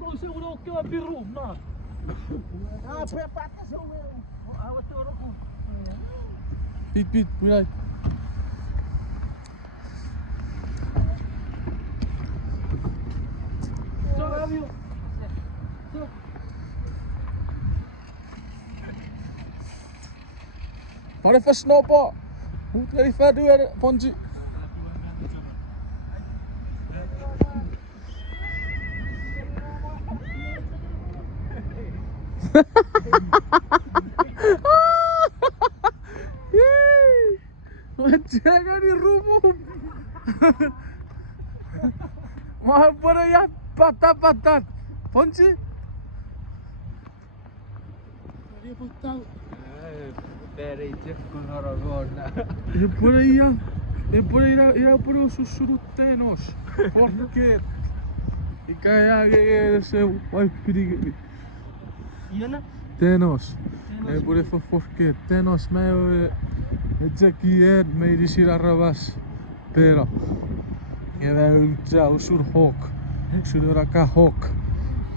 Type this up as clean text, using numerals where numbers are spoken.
Agora você olhou que é biru, não? Ah, foi a pata só eu. Ah, o teu roubo. Pit, cuidado. Só viu? Var för snabb på? Hon ska ifrån du är Ponji. Jangan di rumum. Mahal pada ya patah. Ponji. Dia botão. Peraí, tinha que correr agora. É por aí irá por os sussurros porque e cai se vai pedir Iana? tenos. É por isso porque tenos meio aqui é meio de xirarrabas. Pero é o sur hawk. Sur hawk.